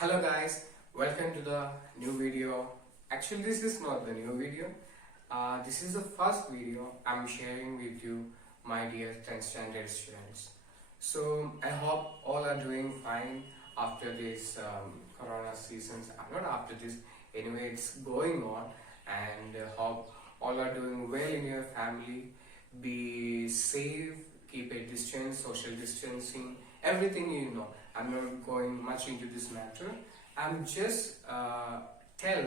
Hello guys, welcome to the new video. Actually this is not the new video. This is the first video I'm sharing with you, my dear 10th standard students. So I hope all are doing fine after this corona seasons. Not after this, anyway it's going on, and hope all are doing well in your family. Be safe, keep a distance, social distancing, everything you know. I'm not going much into this matter. I'm just tell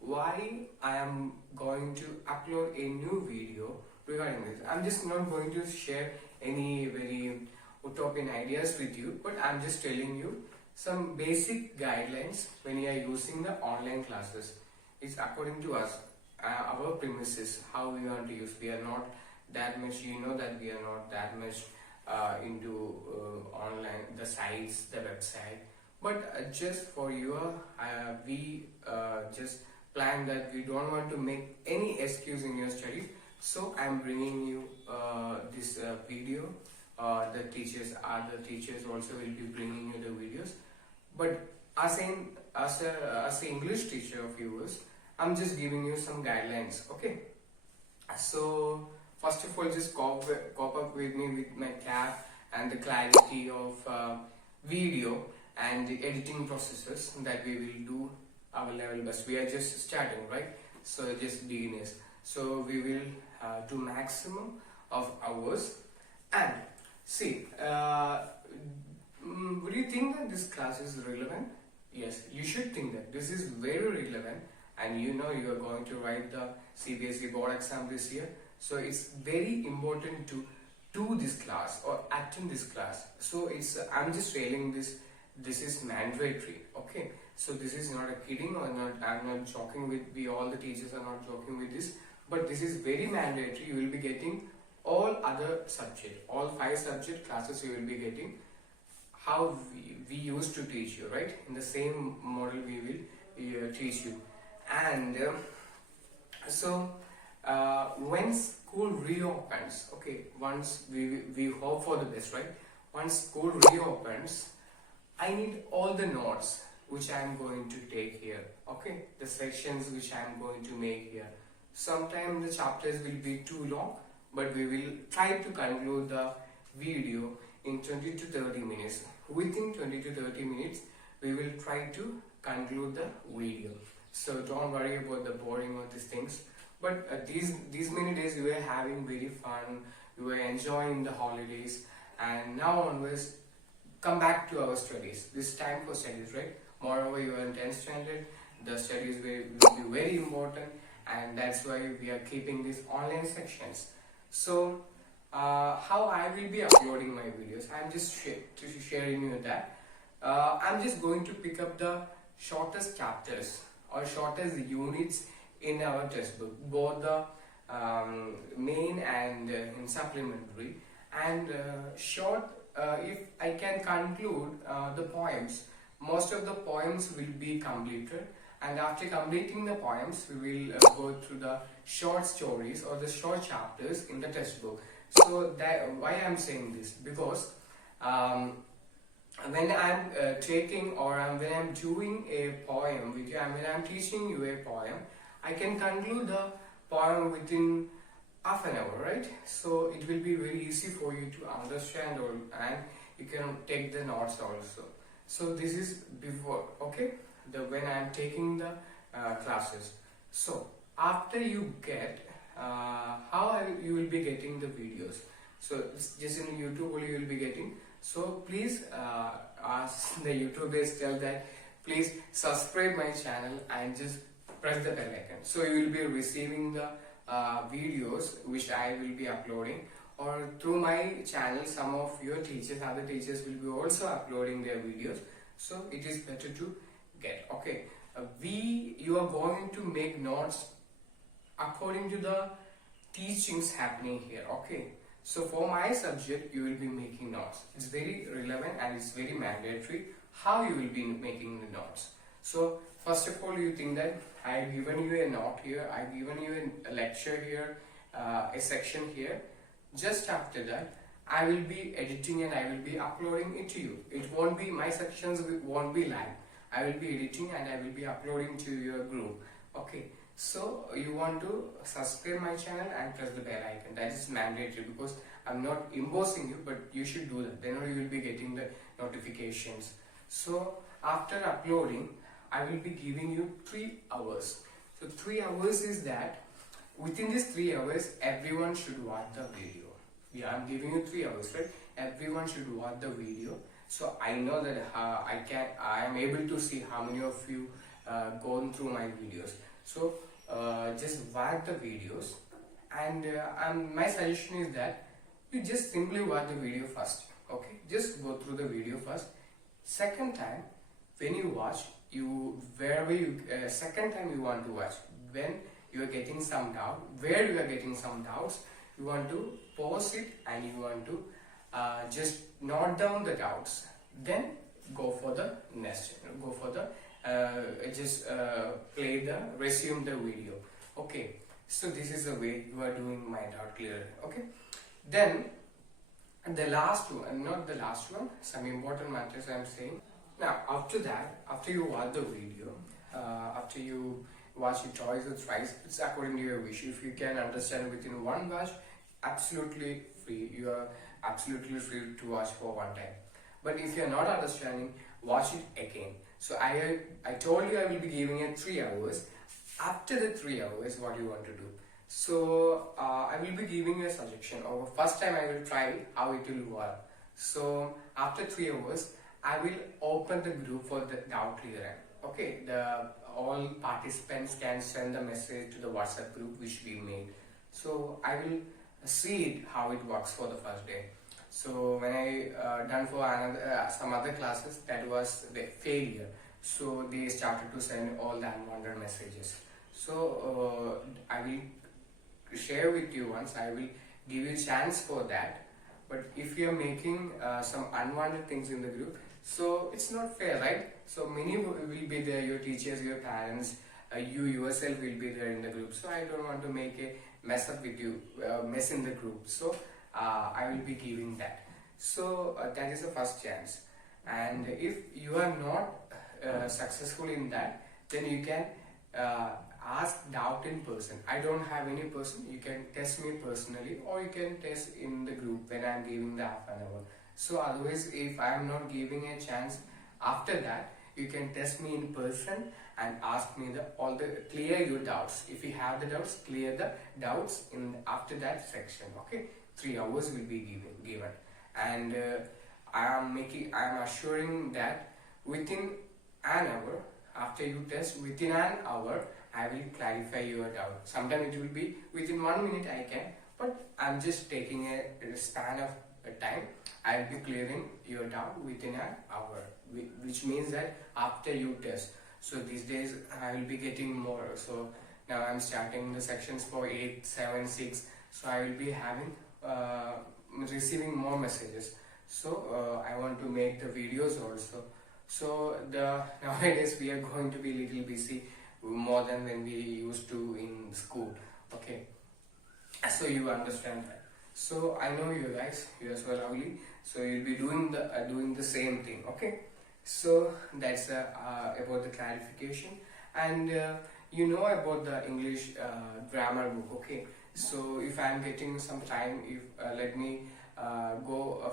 why I am going to upload a new video regarding this. I'm just not going to share any very utopian ideas with you, but I'm just telling you some basic guidelines when you are using the online classes. It's according to us, our premises, how we want to use. We are not that much, you know that we are not that much into online, the sites, the website, but just for your we just plan that we don't want to make any excuse in your studies. So I'm bringing you this video. The teachers, other teachers also will be bringing you the videos, but as an English teacher of yours, I'm just giving you some guidelines. Okay, so first of all, just cop up with me with my cap and the clarity of video and the editing processes that we will do our level best. We are just starting, right? So just beginners. So we will do maximum of hours. And see, would you think that this class is relevant? Yes, you should think that this is very relevant, and you know you are going to write the CBSE board exam this year. So it's very important to do this class or attend this class. So it's I'm just telling this is mandatory. Okay, so this is not a kidding or not. I'm not joking with. We all the teachers are not joking with this, but this is very mandatory. You will be getting all other subject, all 5 subject classes you will be getting. How we used to teach you, right? In the same model we will teach you, and so. When school reopens, okay, once we hope for the best, right? Once school reopens, I need all the notes which I am going to take here, okay? The sections which I am going to make here. Sometimes the chapters will be too long, but we will try to conclude the video in 20 to 30 minutes. Within 20 to 30 minutes, we will try to conclude the video. So don't worry about the boring or these things. But these many days we were having very fun, we were enjoying the holidays, and now onwards, come back to our studies. This time for studies, right? Moreover, you are in 10th standard, the studies will be very important, and that's why we are keeping these online sections. So, how I will be uploading my videos, I'm just sharing you that. I'm just going to pick up the shortest chapters or shortest units in our textbook, both the main and in supplementary, and short, if I can conclude the poems, most of the poems will be completed, and after completing the poems we will go through the short stories or the short chapters in the textbook. So that why I'm saying this, because when I'm taking or when I'm doing a poem with you, when I'm teaching you a poem, I can conclude the poem within half an hour, right? So it will be very easy for you to understand, and you can take the notes also. So this is before, okay, when I am taking the classes. So after you get you will be getting the videos. So it's just in YouTube only you will be getting. So please ask the YouTubers, tell that please subscribe my channel and just press the bell icon, so you will be receiving the videos which I will be uploading, or through my channel some of your teachers, other teachers will be also uploading their videos. So it is better to get, okay. You are going to make notes according to the teachings happening here, okay. So for my subject you will be making notes. It's very relevant and it's very mandatory how you will be making the notes. So first of all, you think that I've given you a note here, I've given you a lecture here, a section here. Just after that, I will be editing and I will be uploading it to you. It won't be, my sections won't be live. I will be editing and I will be uploading to your group. Okay, so you want to subscribe my channel and press the bell icon. That is mandatory because I'm not imposing you, but you should do that. Then you will be getting the notifications. So after uploading, I will be giving you 3 hours. So 3 hours is that within these 3 hours, everyone should watch the video. Yeah, I'm giving you 3 hours, right? Everyone should watch the video. So I know that I am able to see how many of you gone through my videos. So just watch the videos, and my suggestion is that you just simply watch the video first. Okay, just go through the video first. Second time, when you watch, second time you want to watch, when you are getting some doubt, where you are getting some doubts, you want to pause it and you want to just note down the doubts. Then go for the next. Go for the resume the video. Okay. So this is the way you are doing my doubt clearer. Okay. Then the last one, not the last one, some important matters I am saying. Now after that, after you watch the video, after you watch it twice or thrice, it's according to your wish. If you can understand within one watch, absolutely free. You are absolutely free to watch for one time. But if you are not understanding, watch it again. So I told you I will be giving it 3 hours. After the 3 hours, what do you want to do? So I will be giving you a suggestion. Or first time I will try how it will work. So after 3 hours, I will open the group for the doubt clearer. Okay, all participants can send the message to the WhatsApp group which we made. So I will see it how it works for the first day. So when I done for some other classes, that was the failure. So they started to send all the unwanted messages. So I will share with you once. I will give you a chance for that. But if you are making some unwanted things in the group, so it's not fair, right? So many will be there, your teachers, your parents, you yourself will be there in the group. So I don't want to make a mess up with you, mess in the group. So I will be giving that. So that is the first chance. And if you are not successful in that, then you can ask doubt in person. I don't have any person. You can test me personally, or you can test in the group when I am giving the half an hour. So otherwise, if I am not giving a chance after that, you can test me in person and ask me clear your doubts. If you have the doubts, clear the doubts after that section. Okay, 3 hours will be given, and I am assuring that within an hour, after you test, within an hour, I will clarify your doubt. Sometimes it will be within 1 minute I can, but I'm just taking a span of time. I will be clearing your doubt within an hour, which means that after you test. So these days I will be getting more. So now I'm starting the sections for 8, 7, 6. So I will be having receiving more messages. So I want to make the videos also. So nowadays we are going to be little busy more than when we used to in school. Okay, so you understand that. So I know you guys, you as well, lovely. So you'll be doing the same thing. Okay, so that's about the clarification. And you know about the English grammar book. Okay, so if I'm getting some time, let me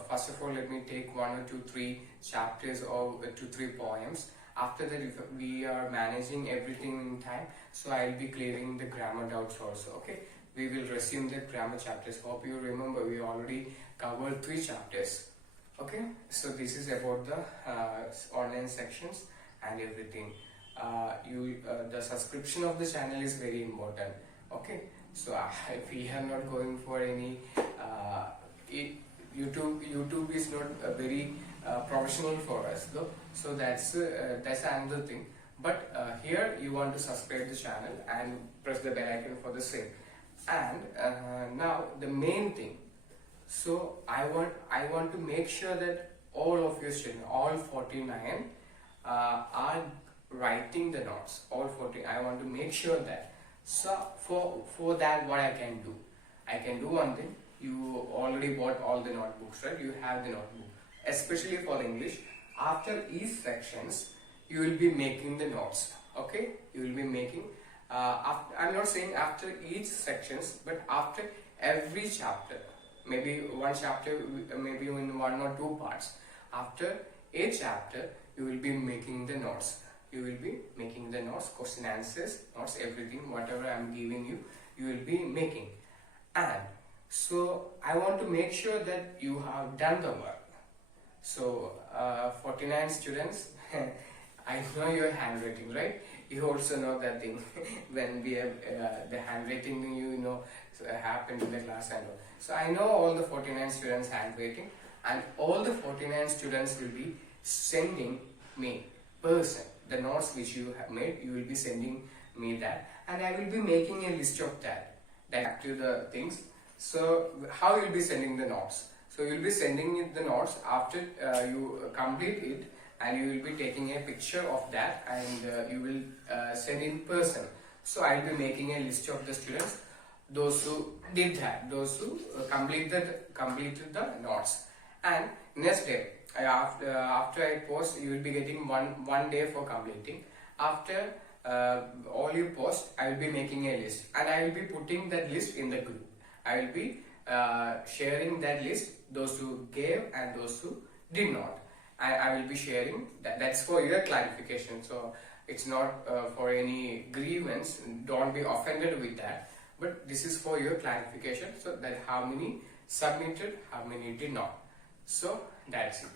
first of all, let me take 1 or 2, 3 chapters or 2, 3 poems. After that, if we are managing everything in time, so I'll be clearing the grammar doubts also. Okay, we will resume the grammar chapters. Hope you remember we already covered 3 chapters. Okay, so this is about the online sections and everything. The subscription of the channel is very important. Okay, so if we are not going for any YouTube is not very professional for us though, so that's another thing. But here you want to subscribe the channel and press the bell icon for the same. And now the main thing, so I want to make sure that all of your students, all 49 are writing the notes. All 40, I want to make sure that. So for that, what I can do one thing. You already bought all the notebooks, right? You have the notebook, especially for English. After each sections, you will be making the notes. Okay, you will be making I'm not saying after each sections, but after every chapter, maybe one chapter, maybe in one or two parts. After a chapter, you will be making the notes. You will be making the notes, question answers, notes, everything, whatever I'm giving you, you will be making. And so I want to make sure that you have done the work. So 49 students, I know your handwriting, right? You also know that thing when we have the handwriting, you know, happened in the class and all. So I know all the 49 students handwriting, and all the 49 students will be sending me person the notes which you have made. You will be sending me that, and I will be making a list of that to the things. So how you will be sending the notes? So you will be sending it the notes after you complete it, and you will be taking a picture of that, and you will send in person. So I will be making a list of the students, those who did that, those who completed the notes. And next day, after I post, you will be getting one day for completing. After all you post, I will be making a list, and I will be putting that list in the group. I will be sharing that list, those who gave and those who did not. I will be sharing that. That's for your clarification. So it's not for any grievance. Don't be offended with that. But this is for your clarification. So that how many submitted, how many did not. So that's it.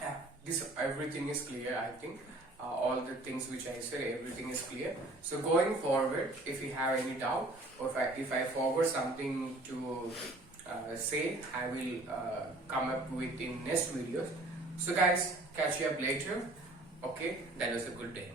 Yeah, this everything is clear. I think all the things which I said, everything is clear. So going forward, if you have any doubt, or if I forgot something to say, I will come up with in next videos. So guys, catch you up later. Okay, that was a good day.